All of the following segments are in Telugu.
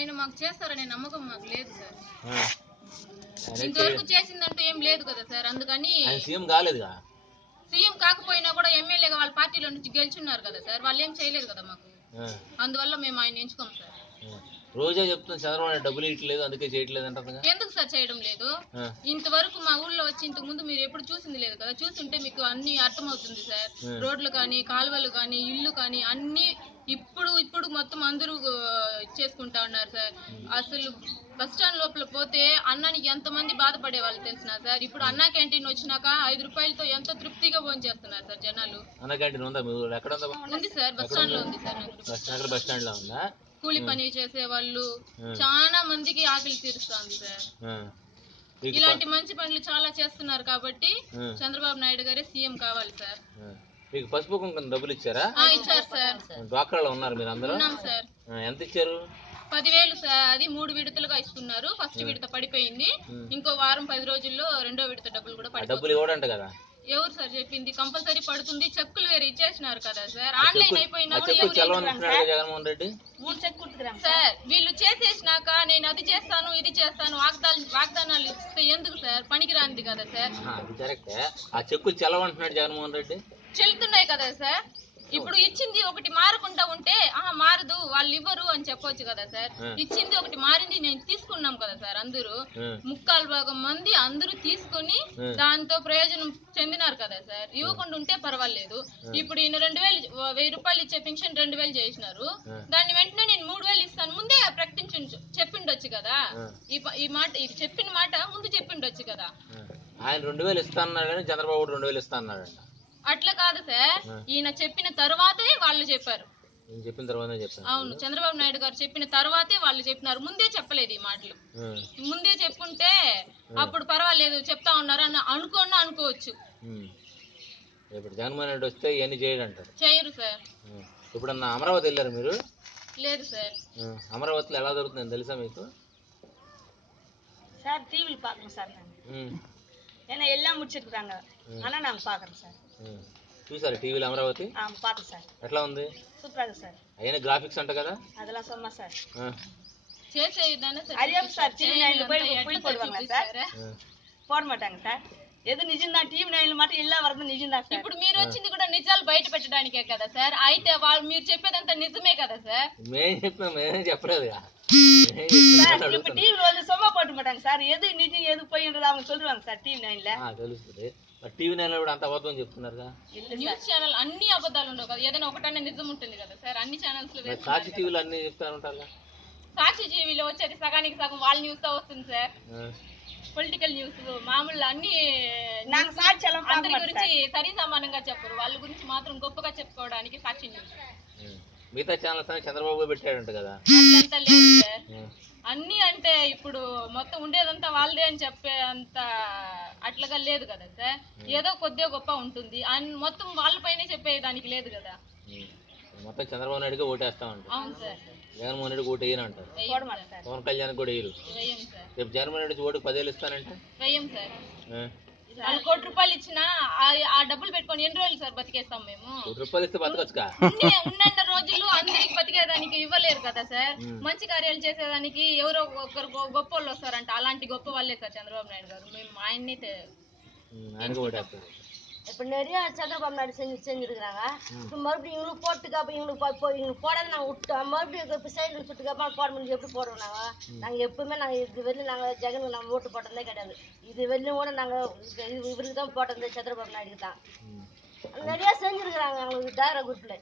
లేదు సార్. ఆ. ఆయన ఇంతవరకు చేసిందంటూ ఏం లేదు కదా సార్. అందుకని ఆయన సీఎం కాలేదుగా? సీఎం కాకపోయినా కూడా ఎమ్మెల్యేగా వాళ్ళ పార్టీలో నుంచి గెలుచున్నారు కదా సార్. వాళ్ళు ఏం చేయలేదు కదా మాకు. అందువల్ల మేము ఆయన ఎంచుకోం సార్. రోజా చెప్తున్నా చంద్రబాబు డబ్బులు ఇట్లేదు అందుకే చేయట్లేదు అంటుందిగా ఎందుకు సార్ చేయడం లేదు? ఇంతవరకు మా ఊళ్ళో వచ్చి ఇంతకు ముందు మీరు ఎప్పుడు చూసింది లేదు కదా? చూస్తుంటే మీకు అన్ని అర్థమవుతుంది సార్. రోడ్లు కానీ కాలువలు కానీ ఇల్లు కానీ అన్ని ఇప్పుడు ఇప్పుడు మొత్తం అందరూ చేసుకుంటా ఉన్నారు సార్. అసలు బస్ స్టాండ్ లోపల పోతే అన్నానికి ఎంతమంది బాధపడే వాళ్ళు తెలిసిన సార్? ఇప్పుడు అన్నా క్యాంటీన్ వచ్చినాక ఐదు రూపాయలతో ఎంతో తృప్తిగా భోజనం చేస్తున్నారు సార్ జనాలు? అన్న క్యాంటీన్ ఉందా ఎక్కడ ఉందా సార్ బస్ స్టాండ్లో ఉంది? సార్ నాకు. బస్ స్టాండ్లో ఉందా? కూలి పని చేసే వాళ్ళు. చాలా మందికి ఆకలి తీరుస్తుంది సార్. ఇలాంటి మంచి పనులు చాలా చేస్తున్నారు కాబట్టి. చంద్రబాబు నాయుడు గారే సీఎం కావాలి సార్. మీకు పసుపు కుంకుమ డబ్బులు ఇచ్చారా? ఆ, ఇచ్చారు సార్. డ్వాక్రాలో ఉన్నారు మీరు అందరూ? ఉన్నాం సార్. ఎంత ఇచ్చారు? పదివేలు సార్. అది మూడు విడతలుగా ఇస్తున్నారు. ఫస్ట్ విడత పడిపోయింది. ఇంకో వారం పది రోజుల్లో రెండో విడత డబ్బులు కూడా ఆ పడిపోతుంది డబ్బులు ఇవ్వడంట కదా? ఎవరు సార్ చెప్పింది? కంపల్సరీ పడుతుంది. చెక్కులు వేరే ఇచ్చేసినారు కదా సార్. ఆన్లైన్ అయిపోయినా ఆ కూడా చెక్కు ఎవరు చల్లవనుకుంటున్నాడు జగన్మోహన్ రెడ్డి. మూడు చెక్ కుట్టుకురాం సార్. వీళ్ళు చేసేసినాక నేను అది చేస్తాను ఇది చేస్తాను వాగ్దానాలు వాగ్దానాలు ఇస్తే ఎందుకు సార్? పనికిరాంది కదా సార్. ఆ, అది కరెక్టే. ఆ చెక్కు చల్లవంటున్నాడు జగన్మోహన్ రెడ్డి. చెల్లుతున్నాయి కదా సార్? ఇప్పుడు ఇచ్చింది ఒకటి మారకుండా ఉంటే ఆ మారదు వాళ్ళు ఇవ్వరు అని చెప్పొచ్చు కదా సార్. ఇచ్చింది ఒకటి మారింది నేను తీసుకున్నాం కదా సార్ అందరూ. ముక్కాలు భాగం మంది అందరూ తీసుకొని. దాంతో ప్రయోజనం చెందినారు కదా సార్? ఇవ్వకుండా ఉంటే పర్వాలేదు. ఇప్పుడు ఈయన రెండు వేలు వెయ్యి రూపాయలు ఇచ్చే పెన్షన్ రెండు వేలు చేసినారు. దాన్ని వెంటనే నేను మూడు వేలు ఇస్తాను. ముందే ప్రకటించు చెప్పిండొచ్చు కదా. ఈ మాట ఈ చెప్పిన మాట ముందు చెప్పిండొచ్చు కదా. ఆయన రెండు వేలు ఇస్తా అన్నాడు కానీ చంద్రబాబు రెండు వేలు ఇస్తా అన్నాడంట అట్లా కాదు సార్. ఈయన చెప్పిన తర్వాతే వాళ్ళు చెప్పారు. అవును చంద్రబాబు నాయుడు గారు చెప్పిన తర్వాతే వాళ్ళు చెప్పినారు. ముందే చెప్పలేదు ఈ మాటలు. ముందే చెప్పుంటే అప్పుడు పర్వాలేదు చెప్తా ఉన్నారు అని అనుకోండి అనుకోవచ్చు. ఇప్పుడు జగన్మోహన్ రెడ్డి వస్తే ఇవన్నీ చేయరు అంటారు చేయరు సార్. ఇప్పుడు అన్న అమరావతి వెళ్ళారు మీరు? లేదు సార్. అమరావతిలో ఎలా దొరుకుతుందని తెలుసా మీకు? సార్ టీవీలు సార్. ஏன்னா எல்லாம் முடிச்சிருக்குறாங்க ஆனால் நாங்கள் பார்க்குறோம் சார் ఉమ్. చూసారు టీవీలో అమరావతి ஆ பார்த்தோம் சார் ఎట్లా ఉంది சூப்பராக இருக்குது சார் అయినా గ్రాఫిక్స్ అంట కదా அதெல்லாம் சொன்னோம் சார் ఆ, చేసే విధానం సార్ அதே சார் டிவி நைனில் போய் ఎట్లా போய் போடுவாங்க சார் చూపిస్తారా? ఆ. போட மாட்டாங்க சார் எது நிஜம்தான் டிவி நைனில் மட்டும் எல்லாம் வரது நிஜம்தான் சார் ఇప్పుడు మీరు వచ్చింది కూడా నిజాలు బయట పెట్టడానికే కదా సార్ అయితే వాళ్ళు మీరు చెప్పేదంతా నిజమే కదా సార్ మేం చెప్పినా మేమేం చెప్పలేదుగా మేమేం చెప్తున్నాం சார் అని இப்போ అడుగుతున్నా. டிவியில் வந்து சும்மா போட்டு மாட்டாங்க சார் எது நிஜம் எது பொய்ன்றது அவங்க சொல்லுவாங்க சார் டிவி நைனில் ఆ, తెలుస్తుంది మరి టీవీ నైన్ కూడా అంత అబద్ధం చెప్తున్నారుగా இல்லை న్యూస్ ఛానల్ అన్ని అబద్ధాలు ఉండవు కదా ఏదైనా ఒకటనే నిజం ఉంటుంది కదా సార్ అన్ని ఛానల్స్ లో మరి వేస్తున్నారు సాక్షి కదా. టీవీలో అన్ని చెప్తా ఉంటారుగా సాక్షి జీవిలో వచ్చేది సగానికి సగం వాళ్ళ న్యూస్ తో వస్తుంది సార్ ఆ, పొలిటికల్ న్యూస్ మామూలు అన్ని நாங்கள் சாட்சி எல்லாம் பார்க்க అందరి மாட்டோம் గురించి సరి సమానంగా చెప్పరు వాళ్ళ గురించి మాత్రం గొప్పగా చెప్పుకోవడానికి సాక్షి న్యూస్ ఉమ్. మిగతా ఛానల్స్ అని చంద్రబాబు పెట్టాడంట కదా. లేదు అన్ని అంటే ఇప్పుడు మొత్తం ఉండేదంతా వాళ్ళదే అని చెప్పే అంత అట్లాగా లేదు కదా సార్. ఏదో కొద్దిగా గొప్ప ఉంటుంది. అన్- మొత్తం వాళ్ళపైనే చెప్పేదానికి లేదు కదా. మొత్తం చంద్రబాబు నాయుడుకి ఓటేస్తా అంటారు సార్. జగన్మోహన్ రెడ్డి ఓటు వేయను అంటారు. పవన్ కళ్యాణ్ కూడా వేయరు. రేపు జగన్మోహన్ రెడ్డి ఓటు పదేళ్ళు ఇస్తానంటే. కోటి రూపాయలు ఇచ్చినా ఆ- డబ్బులు పెట్టుకొని ఎన్ని రోజులు సార్ బతికేస్తాం మేము? కోటి రూపాయలు ఇస్తే బతకొచ్చుగా. రోజులు అందరికి బతికేదానికి ఇవ్వలేరు కదా సార్ మంచి కార్యాలు చేసేదానికి ఎవరో ఒకరు గొ- గొప్ప వాళ్ళు వస్తారంట అలాంటి గొప్ప వాళ్ళే సార్ చంద్రబాబు నాయుడు గారు మేము ఆయన్ని తె- ఉమ్, ఆయనకు ఓటేస్తారు இப்போ நிறைய சந்திரபாபு நாயுடு செஞ்சு செஞ்சுருக்கிறாங்க இப்போ மறுபடியும் இவங்களுக்கு போட்டுக்கு அப்போ இவங்களுக்கு போ- இப்போ இவங்களுக்கு போடாத நாங்கள் விட்டோம் மறுபடியும் இப்போ சைடில் சுட்டுக்கு அப்புறம் போட முடியும் எப்படி போடுவோம் நாங்கள் நாங்கள் எப்பவுமே நாங்கள் இது வரையும் நாங்கள் ஜெகனுக்கு நாங்கள் ஓட்டு போட்டதே கிடையாது இது வரையும் கூட நாங்கள் இவருக்கு தான் போட்டது சந்திரபாபு நாயுடுக்கு தான் ఉమ్, நிறைய செஞ்சுருக்கிறாங்க எங்களுக்கு டைரா குரூப்பில்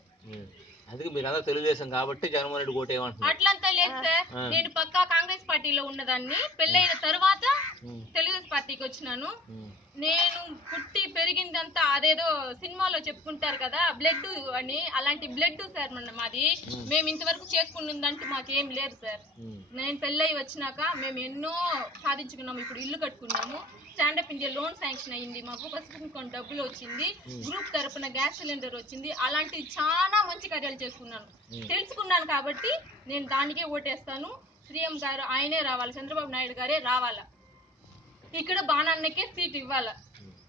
అందుకే మీరందరూ తెలుగుదేశం కాబట్టి జగన్మోహన్ రెడ్డి ఓటు వేయమంటున్నారు అట్లంతా లేదు సార్. నేను పక్కా కాంగ్రెస్ పార్టీలో ఉన్నదాన్ని. పెళ్ళైన తర్వాత తెలుగుదేశం పార్టీకి వచ్చినాను. నేను పుట్టి పెరిగిందంతా అదేదో సినిమాలో చెప్పుకుంటారు కదా బ్లడ్ అని అలాంటి బ్లడ్ సార్ మన మాది. మేము. ఇంతవరకు చేసుకున్నదంటూ మాకేం లేదు సార్. నేను పెళ్ళై వచ్చినాక మేము ఎన్నో సాధించుకున్నాము ఇప్పుడు ఇల్లు కట్టుకున్నాము. Stand up India loan sanction అయ్యింది మాకు. పసుపు డబ్బులు వచ్చింది. గ్రూప్ తరపున గ్యాస్ సిలిండర్ వచ్చింది. అలాంటివి చాలా మంచి కార్యాలు చేసుకున్నాను. తెలుసుకున్నాను కాబట్టి నేను దానికే ఓటేస్తాను. సీఎం గారు ఆయనే రావాలి చంద్రబాబు నాయుడు గారే రావాలా. ఇక్కడ బాణాన్నకే సీట్ ఇవ్వాలా.